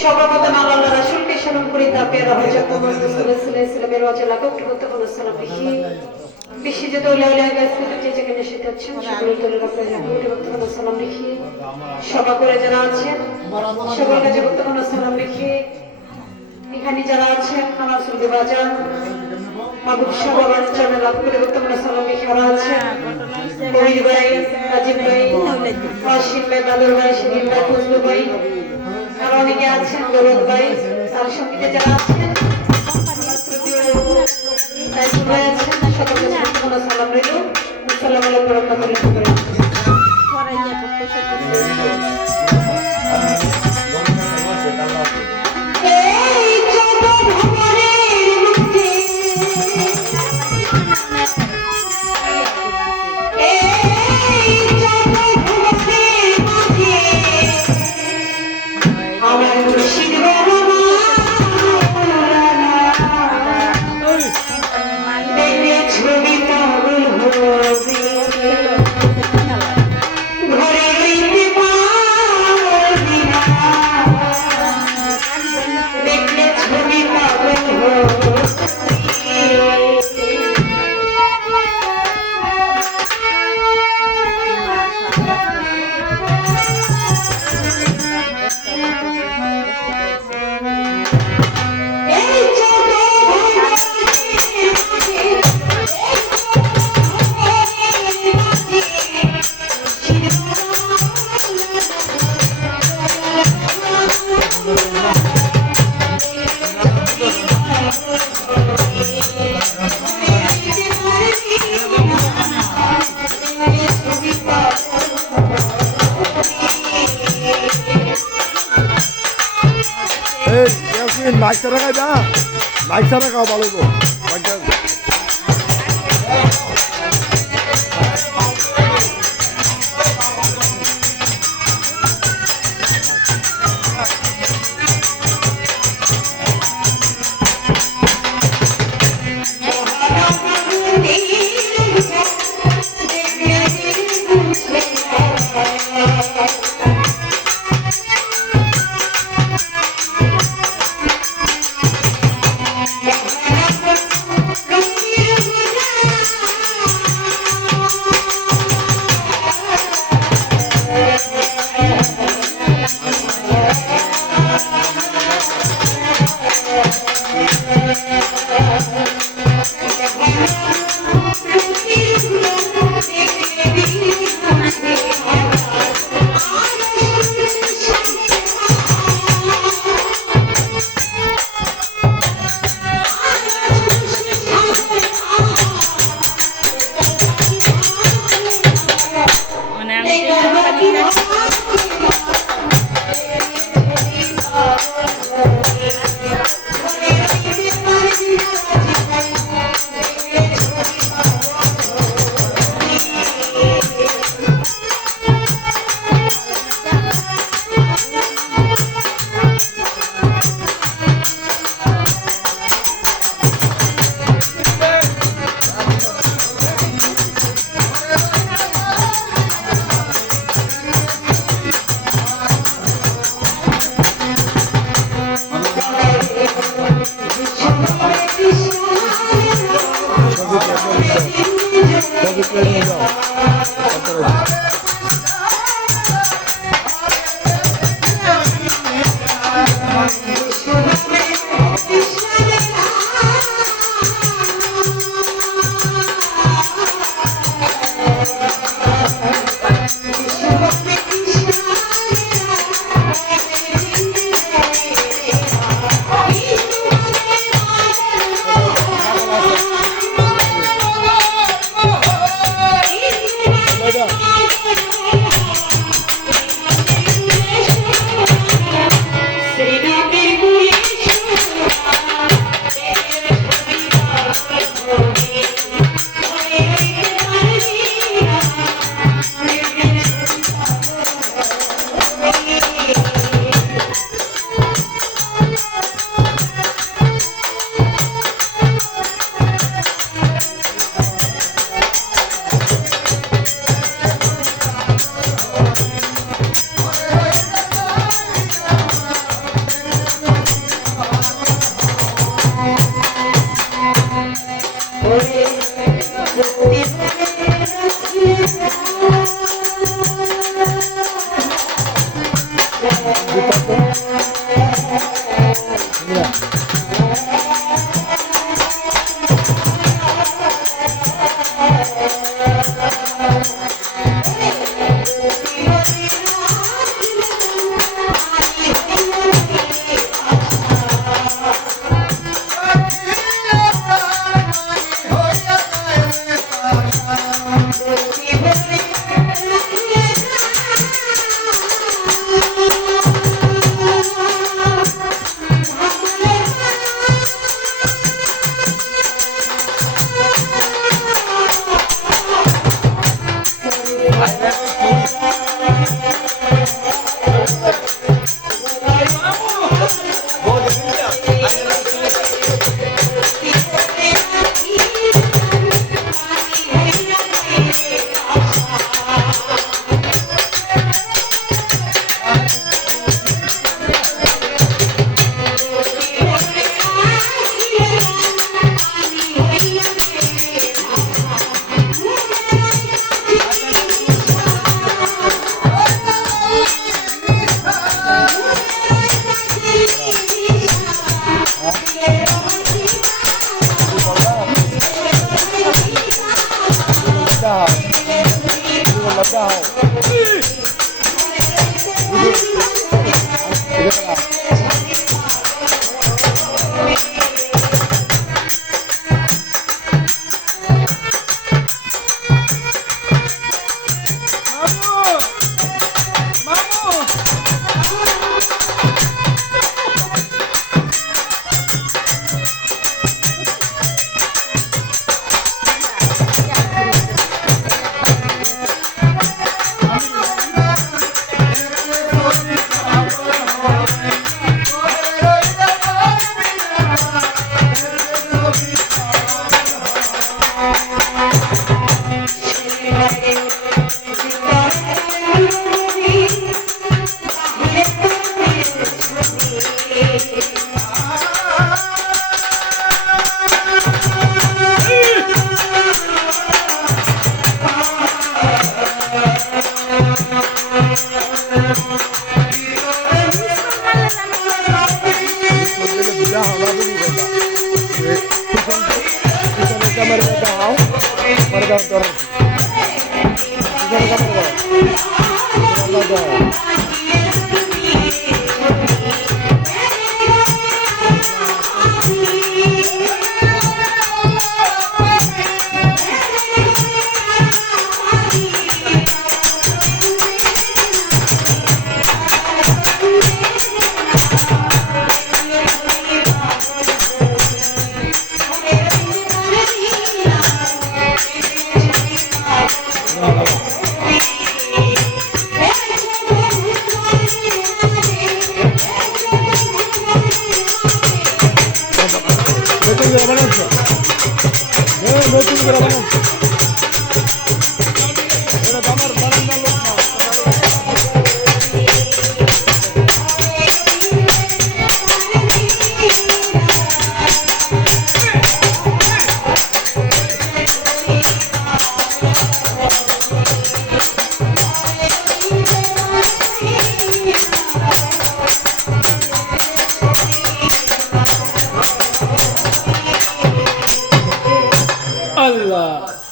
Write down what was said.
সর্বপ্রথম আল্লাহ রাসূলকে স্মরণ করি তার পেয়ারা হযরত মুহাম্মদ সাল্লাল্লাহু আলাইহি ওয়াসাল্লামের ওয়াজে লাখো গুরুত্বপূর্ণ সালাম লিখি বিশ্বে যত উলামায়ে গায়ব যে যেখানে সেটা আছেন সকলের তলে রাখবেন গুরুত্বপূর্ণ সালাম লিখি সভা করে যারা আছেন সকলের কাছে গুরুত্বপূর্ণ সালাম লিখি এখানে যারা আছেন আমার সুলদি বাজার মাহবুব সভার চরণে লাভ করে গুরুত্বপূর্ণ সালাম লিখি যারা আছেন কবির ভাই রাজীব ভাই ওয়াসিম ভাই বাদল ভাই শিরিন ভাই ফজলু ভাই আর অনেকে আছেন গৌরব ভাই আর সঙ্গীতে যারা আছেন সকলকে সালাম রইল আসসালামু আলাইকুম ওয়া রাহমাতুল্লাহি ওয়া মাইক ছাড়া খাই না মাইক ছাড়া খাও ভালো তো হও আল্লাহ